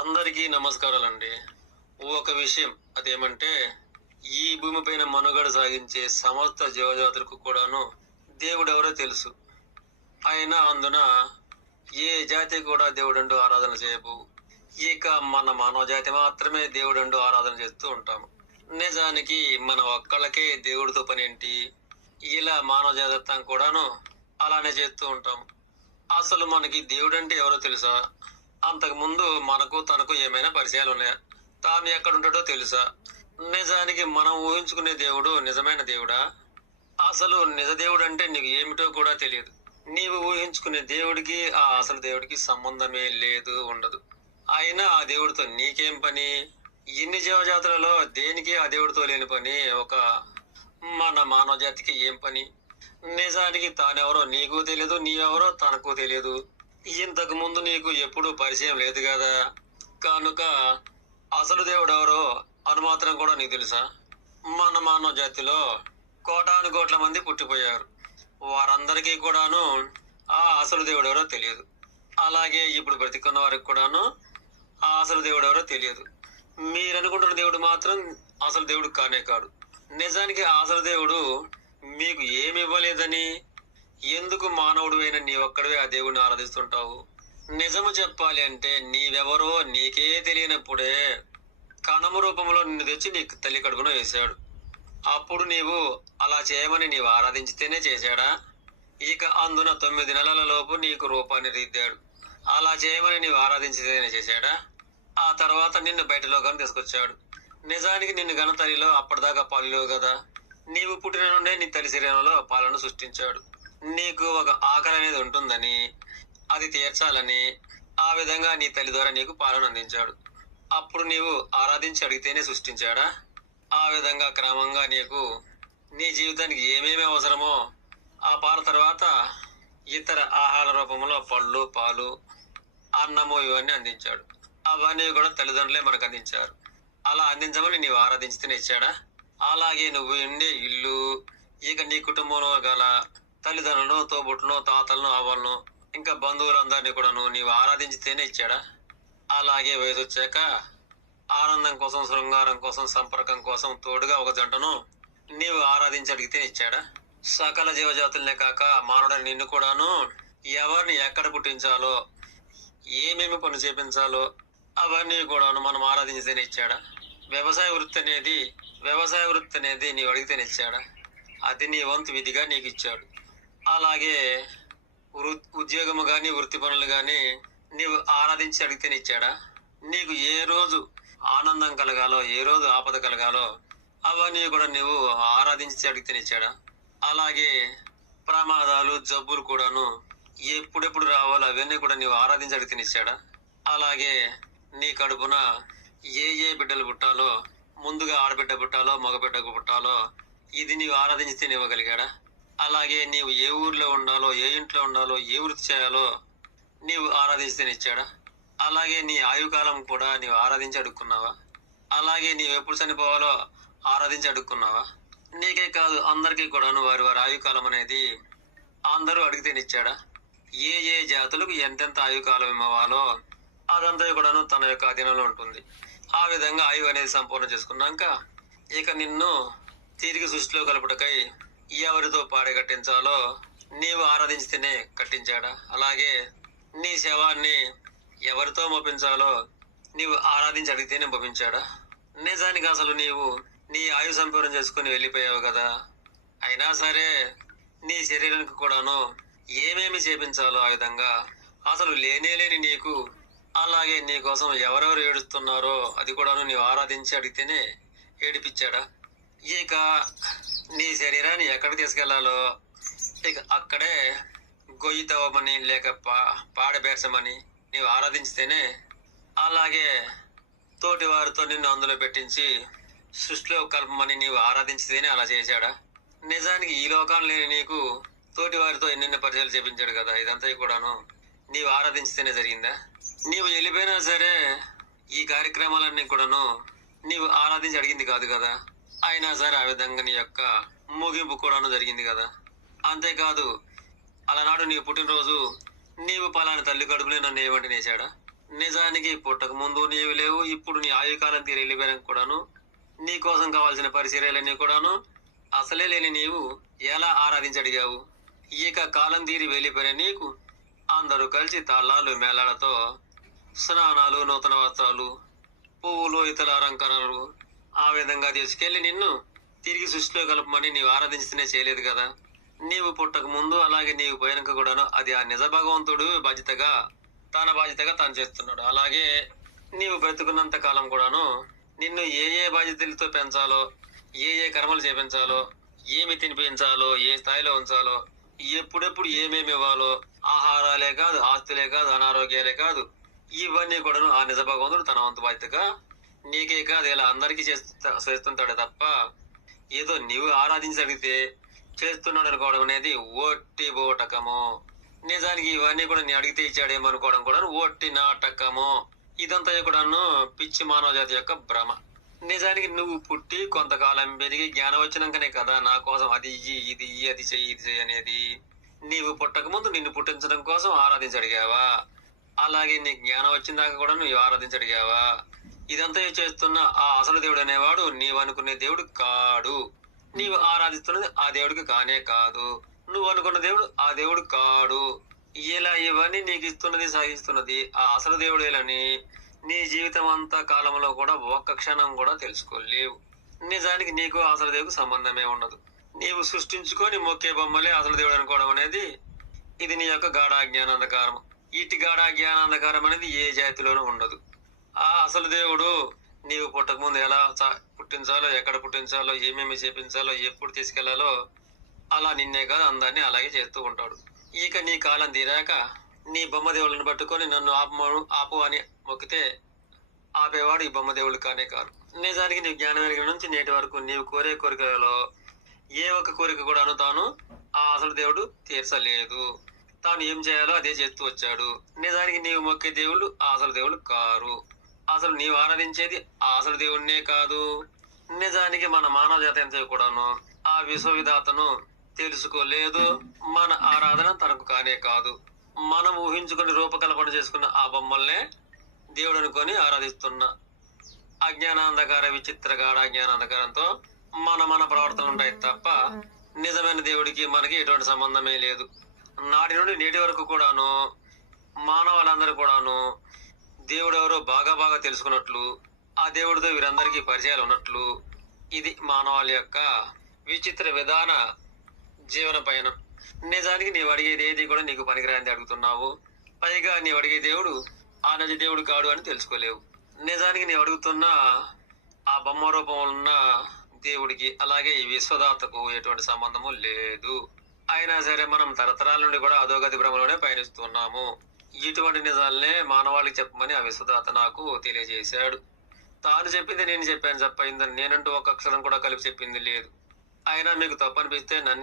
అందరికీ నమస్కారాలండి. ఒక విషయం అదేమంటే, ఈ భూమిపైన మనుగడ సాగించే సమస్త జీవజాతులకు కూడాను దేవుడెవరో తెలుసు. అయినా అందున ఏ జాతి కూడా దేవుడంటూ ఆరాధన చేయబోవు. ఇక మన మానవ జాతి మాత్రమే దేవుడంటూ ఆరాధన చేస్తూ ఉంటాము. నిజానికి మన ఒక్కళ్ళకే దేవుడితో పనేంటి? ఇలా మానవ జాతి కూడాను అలానే చేస్తూ ఉంటాము. అసలు మనకి దేవుడంటే ఎవరో తెలుసా? అంతకుముందు మనకు తనకు ఏమైనా పరిచయాలు ఉన్నాయా? తాను ఎక్కడుంటాడో తెలుసా? నిజానికి మనం ఊహించుకునే దేవుడు నిజమైన దేవుడా? అసలు నిజ దేవుడు అంటే నీకు ఏమిటో కూడా తెలియదు. నీవు ఊహించుకునే దేవుడికి ఆ అసలు దేవుడికి సంబంధమే లేదు, ఉండదు. అయినా ఆ దేవుడితో నీకేం పని? ఇన్ని జీవజాతులలో దేనికి ఆ దేవుడితో లేని పని ఒక మన మానవ జాతికి ఏం పని? నిజానికి తానెవరో నీకు తెలియదు, నీవెవరో తనకు తెలియదు. ఇంతకు ముందు నీకు ఎప్పుడూ పరిచయం లేదు కదా, కనుక అసలు దేవుడు ఎవరో అనుమాత్రం కూడా నీకు తెలుసా? మన మానవ జాతిలో కోటాను కోట్ల మంది పుట్టిపోయారు. వారందరికీ కూడాను ఆ అసలు దేవుడు ఎవరో తెలియదు. అలాగే ఇప్పుడు బ్రతికున్న వారికి కూడాను ఆ అసలు దేవుడు ఎవరో తెలియదు. మీరనుకుంటున్న దేవుడు మాత్రం అసలు దేవుడు కానే కాడు. నిజానికి ఆ అసలు దేవుడు మీకు ఏమి ఇవ్వలేదని ఎందుకు మానవుడు అయిన నీ ఒక్కడివే ఆ దేవుడిని ఆరాధిస్తుంటావు? నిజము చెప్పాలి అంటే నీవెవరో నీకే తెలియనప్పుడే కణము రూపంలో నిన్ను తెచ్చి నీ తల్లి కడుపున వేశాడు. అప్పుడు నీవు అలా చేయమని నీవు ఆరాధించితేనే చేశాడా? ఇక అందున 9 నెలల లోపు నీకు రూపాన్ని దిద్దాడు. అలా చేయమని నీవు ఆరాధించితేనే చేశాడా? ఆ తర్వాత నిన్ను బయట లోకాన్ని తీసుకొచ్చాడు. నిజానికి నిన్ను గన తల్లిలో అప్పటిదాకా పాలు కదా. నీవు పుట్టిన నుండే నీ తల్లి శరీరంలో పాలను సృష్టించాడు. నీకు ఒక ఆకలి అనేది ఉంటుందని, అది తీర్చాలని ఆ విధంగా నీ తల్లి ద్వారా నీకు పాలను అందించాడు. అప్పుడు నీవు ఆరాధించి అడిగితేనే సృష్టించాడా? ఆ విధంగా క్రమంగా నీకు నీ జీవితానికి ఏమేమి అవసరమో ఆ పాల తర్వాత ఇతర ఆహార రూపంలో పళ్ళు, పాలు, అన్నము ఇవన్నీ అందించాడు. అవన్నీ కూడా తల్లిదండ్రులే మనకు అందించారు. అలా అందించమని నీవు ఆరాధించితేనే ఇచ్చాడా? అలాగే నువ్వు ఉండే ఇల్లు, ఇక నీ కుటుంబంలో గల తల్లిదండ్రులను, తోబుట్టును, తాతలను, అవ్వలను, ఇంకా బంధువులందరినీ కూడా నీవు ఆరాధించితేనే ఇచ్చాడా? అలాగే వయసు వచ్చాక ఆనందం కోసం, శృంగారం కోసం, సంపర్కం కోసం తోడుగా ఒక జంటను నీవు ఆరాధించి అడిగితే ఇచ్చాడా? సకల జీవజాతులనే కాక మానవుడని నిన్ను కూడాను ఎవరిని ఎక్కడ పుట్టించాలో, ఏమేమి పని చేపించాలో అవన్నీ కూడాను మనం ఆరాధించితేనే ఇచ్చాడా? వ్యవసాయ వృత్తి అనేది నీవు అడిగితేనే ఇచ్చాడా? అది నీ వంతు విధిగా నీకు ఇచ్చాడు. అలాగే ఉద్యోగము గాని, వృత్తి పనులు గాని నీవు ఆరాధించి అడిగితేనే ఇచ్చాడా? నీకు ఏ రోజు ఆనందం కలగాలో, ఏ రోజు ఆపద కలగాలో అవన్నీ కూడా నువ్వు ఆరాధించి అడిగితేనే ఇచ్చాడా? అలాగే ప్రమాదాలు, జబ్బులు కూడాను ఎప్పుడెప్పుడు రావాలో అవన్నీ కూడా నీవు ఆరాధించి అడిగితేనే ఇచ్చాడా? అలాగే నీ కడుపున ఏ బిడ్డలు పుట్టాలో, ముందుగా ఆడబిడ్డ పుట్టాలో, మగబిడ్డకు పుట్టాలో ఇది నీవు ఆరాధించితే ఇవ్వగలిగాడా? అలాగే నీవు ఏ ఊర్లో ఉండాలో, ఏ ఇంట్లో ఉండాలో, ఏ వృత్తి చేయాలో నీవు ఆరాధిస్తేనే ఇచ్చాడా? అలాగే నీ ఆయుకాలం కూడా నీవు ఆరాధించి అడుక్కున్నావా? అలాగే నీవు ఎప్పుడు చనిపోవాలో ఆరాధించి అడుక్కున్నావా? నీకే కాదు, అందరికీ కూడాను వారి వారి ఆయుకాలం అనేది అందరూ అడిగితేనే ఇచ్చాడా? ఏ జాతులకు ఎంతెంత ఆయుకాలం ఇవ్వాలో అదంతా కూడాను తన యొక్క అధీనంలో ఉంటుంది. ఆ విధంగా ఆయువు అనేది సంపూర్ణం చేసుకున్నాక ఇక నిన్ను తిరిగి సృష్టిలో కలుపుటకై ఎవరితో పాడే కట్టించాలో నీవు ఆరాధించితేనే కట్టించాడా? అలాగే నీ శవాన్ని ఎవరితో మోపించాలో నీవు ఆరాధించి అడిగితేనే మోపించాడా? నిజానికి అసలు నీవు నీ ఆయు సంపూర్ణం చేసుకుని వెళ్ళిపోయావు కదా. అయినా సరే నీ శరీరానికి కూడాను ఏమేమి చేపించాలో ఆ విధంగా అసలు లేని నీకు, అలాగే నీ కోసం ఎవరెవరు ఏడుస్తున్నారో అది కూడాను నీవు ఆరాధించి అడిగితేనే ఏడిపించాడా? ఇక నీ శరీరాన్ని ఎక్కడ తీసుకెళ్లాలో ఇక అక్కడే గొయ్యి తవ్వమని లేక పాడబేర్చమని నీవు ఆరాధించితేనే, అలాగే తోటి వారితో నిన్ను అందులో పెట్టించి సృష్టిలో కలపమని నీవు ఆరాధించితేనే అలా చేశాడా? నిజానికి ఈ లోకాలు లేని నీకు తోటి వారితో ఎన్నెన్నో పరిచయాలు చేపించాడు కదా. ఇదంతా కూడాను నీవు ఆరాధించితేనే జరిగిందా? నీవు వెళ్ళిపోయినా సరే ఈ కార్యక్రమాలన్నీ కూడాను నీవు ఆరాధించి అడిగింది కాదు కదా. అయినా సరే ఆ విధంగా నీ యొక్క ముగింపు కూడాను జరిగింది కదా. అంతేకాదు అలనాడు నీ పుట్టినరోజు నీవు పలాని తల్లి కడుపులే నన్ను ఏమంటే నేసాడా? నిజానికి పుట్టక ముందు నీవు లేవు, ఇప్పుడు నీ ఆయుకాలం తీరి వెళ్ళిపోయినాక కూడాను నీ కోసం కావాల్సిన పరిచర్యలన్నీ కూడాను అసలే లేని నీవు ఎలా ఆరాధించడిగావు? ఇక కాలం తీరి వెళ్ళిపోయిన నీకు అందరూ కలిసి తాళాలు మేళాలతో స్నానాలు, నూతన వస్త్రాలు, పువ్వులు, ఇతర అలంకరణలు ఆ విధంగా తీసుకెళ్లి నిన్ను తిరిగి సృష్టిలో కలపమని నీవు ఆరాధించితేనే చేయలేదు కదా. నీవు పుట్టక ముందు అలాగే నీవు పోయినాక కూడాను అది ఆ నిజ భగవంతుడు తన బాధ్యతగా తాను చేస్తున్నాడు. అలాగే నీవు బ్రతుకున్నంత కాలం కూడాను నిన్ను ఏ ఏ బాధ్యతలతో పెంచాలో, ఏ ఏ కర్మలు చేపించాలో, ఏమి తినిపించాలో, ఏ స్థాయిలో ఉంచాలో, ఎప్పుడెప్పుడు ఏమేమి ఇవ్వాలో, ఆహారాలే కాదు, ఆస్తులే కాదు, అనారోగ్యాలే కాదు, ఇవన్నీ కూడాను ఆ నిజ భగవంతుడు తన వంతు బాధ్యతగా నీకే కాదు ఇలా అందరికీ చేస్తుంటాడే తప్ప ఏదో నీవు ఆరాధించడిగితే చేస్తున్నాడు అనుకోవడం అనేది ఒట్టి బోటకము. నిజానికి ఇవన్నీ కూడా నీ అడిగితే ఇచ్చాడేమో అనుకోవడం కూడా ఒట్టి నాటకము. ఇదంతా కూడాను పిచ్చి మానవ జాతి యొక్క భ్రమ. నిజానికి నువ్వు పుట్టి కొంతకాలం పెరిగి జ్ఞానం వచ్చినాకనే కదా నా కోసం అది ఇయ్యి, ఇది ఇయ్యి, అది చెయ్యి, ఇది చెయ్యి అనేది. నీవు పుట్టక ముందు నిన్ను పుట్టించడం కోసం ఆరాధించడిగావా? అలాగే నీ జ్ఞానం వచ్చిన దాకా కూడా నువ్వు ఆరాధించడిగావా? ఇదంతా చేస్తున్న ఆ అసలు దేవుడు అనేవాడు నీవు అనుకునే దేవుడు కాడు. నీవు ఆరాధిస్తున్నది ఆ దేవుడికి కానే కాదు. నువ్వు అనుకున్న దేవుడు ఆ దేవుడు కాడు. ఇలా ఇవన్నీ నీకు ఇస్తున్నది, సాగిస్తున్నది ఆ అసలు దేవుడేలని నీ జీవితం అంతా కాలంలో కూడా ఒక్క క్షణం కూడా తెలుసుకోలేవు. నిజానికి నీకు అసలు దేవుడికి సంబంధమే ఉండదు. నీవు సృష్టించుకొని మొక్కే బొమ్మలే అసలు దేవుడు అనుకోవడం అనేది ఇది నీ యొక్క గాఢాజ్ఞానాంధకారం. ఇటు గాఢాజ్ఞానాంధకారం అనేది ఏ జాతిలోనూ ఉండదు. ఆ అసలు దేవుడు నీవు పుట్టక ముందు ఎలా పుట్టించాలో, ఎక్కడ పుట్టించాలో, ఏమేమి చేపించాలో, ఎప్పుడు తీసుకెళ్లాలో అలా నిన్నే కాదు అందరినీ అలాగే చేస్తూ ఉంటాడు. ఇక నీ కాలం తీరాక నీ బొమ్మ దేవుళ్ళని పట్టుకొని నన్ను ఆపు అని మొక్కితే ఆపేవాడు ఈ బొమ్మ దేవుళ్ళు కానే కాదు. నిజానికి నీ జ్ఞానం వెలిగిన నుంచి నేటి వరకు నీవు కోరే కోరికలలో ఏ ఒక్క కోరిక కూడాను తాను ఆ అసలు దేవుడు తీర్చలేదు. తాను ఏం చేయాలో అదే చేస్తూ వచ్చాడు. నిజానికి నీవు మొక్కే దేవుళ్ళు ఆ అసలు దేవుళ్ళు కారు. అసలు నీవు ఆరాధించేది ఆ అసలు దేవుడినే కాదు. నిజానికి మన మానవ జాతి అంతా కూడాను ఆ విశ్వవిధాతను తెలుసుకోలేదు. మన ఆరాధన తనకు కానే కాదు. మనం ఊహించుకుని రూపకల్పన చేసుకున్న ఆ బొమ్మల్నే దేవుడు అనుకొని ఆరాధిస్తున్న అజ్ఞానాంధకార విచిత్ర గాఢాజ్ఞానాంధకారంతో మన ప్రవర్తన ఉంటాయి తప్ప నిజమైన దేవుడికి మనకి ఎటువంటి సంబంధమే లేదు. నాటి నుండి నేటి వరకు కూడాను మానవులందరూ కూడాను దేవుడు ఎవరో బాగా తెలుసుకున్నట్లు, ఆ దేవుడితో వీరందరికీ పరిచయాలు ఉన్నట్లు ఇది మానవాళి యొక్క విచిత్ర విధాన జీవన పయనం. నిజానికి నీవు అడిగేది ఏది కూడా నీకు పనికిరాని అడుగుతున్నావు. పైగా నీవు అడిగే దేవుడు ఆ నది దేవుడు కాడు అని తెలుసుకోలేవు. నిజానికి నీవు అడుగుతున్న ఆ బొమ్మ రూపంలో ఉన్న దేవుడికి అలాగే ఈ విశ్వదాతకు ఎటువంటి సంబంధము లేదు. అయినా సరే మనం తరతరాల నుండి కూడా అధోగతి భ్రమలోనే పయనిస్తున్నాము. ఇటువంటి నిజాలనే మానవాళికి చెప్పమని ఆ విశ్వదాత నాకు తెలియజేశాడు. తాను చెప్పింది నేను చెప్పాను తప్ప ఇందని నేనంటూ ఒక అక్షరం కూడా కలిపి చెప్పింది లేదు. అయినా మీకు తప్పనిపిస్తే నన్ను